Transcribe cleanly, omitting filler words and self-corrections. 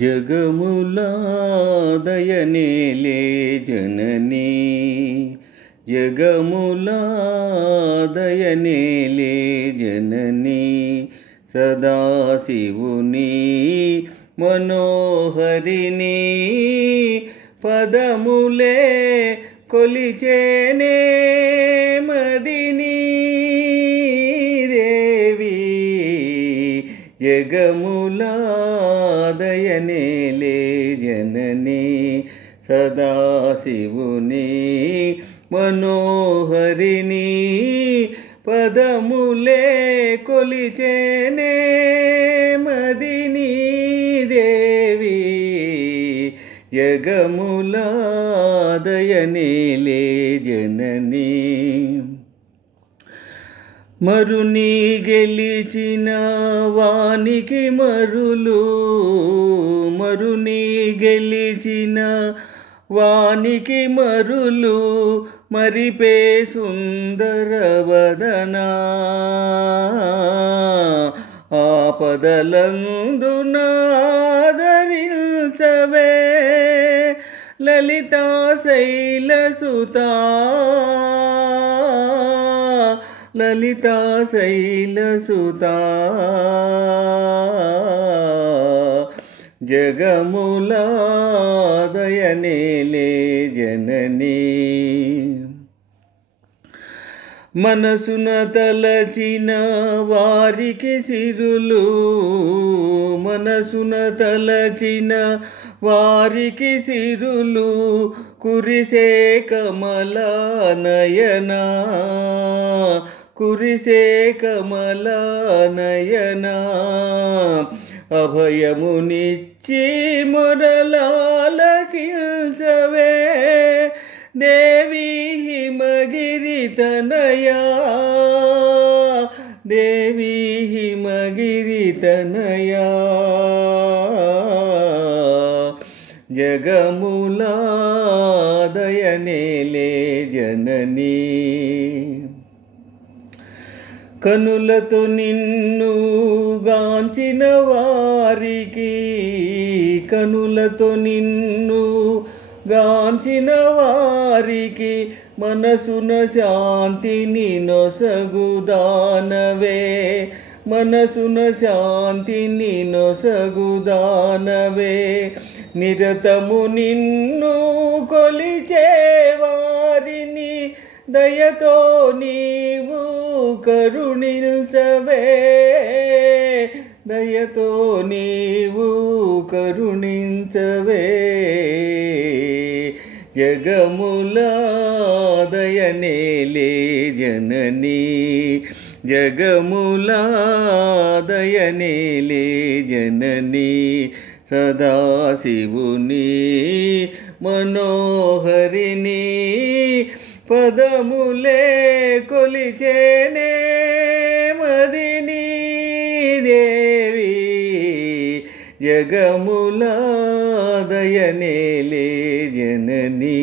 జగములా దయనేలే జననీ జగములా దయనేలే జననీ సదాశివుని మనోహరిని పదములే కొలిచేనే మదిని దేవి జగములా దయనేలే జననీ సదాశివుని మనోహరిని పదములే కొలిచేనే మదిని దేవి జగములా దయనేలే జననీ మరుని గెలిచిన వానికి మరులు మరుని గెలిచిన వానికి మరులు మరిపే సుందరవదనా ఆపదలందునాదరించవే లలితా శైలసుతా లలితా శైలసుతా జగములా దయనేలే జననీ మనసున తలచిన వారికి సిరులు మనసున తలచిన వారికి సిరులు కురిసే కమలా నయనా కురిసే కమలా నయనా అభయమునిచ్చి మొరలాలకించవే దేవి హిమగిరితనయా దేవి హిమగిరితనయా జగములా దయనేలే జననీ కనులతో నిన్ను గాంచిన వారికి కనులతో నిన్ను గాంచిన వారికి మనసున శాంతిని నొసగుదానవే మనసున శాంతిని నొసగుదానవే నిరతము నిన్ను కొలిచే వారిని దయతో నీవు కరుణించవే దయతో నీవు కరుణించవే జగములా దయనేలే జననీ జగములా దయనేలే జననీ సదాశివుని మనోహరిని పదములే కొలిచేనే మదిని దేవి జగములా దయనేలే జననీ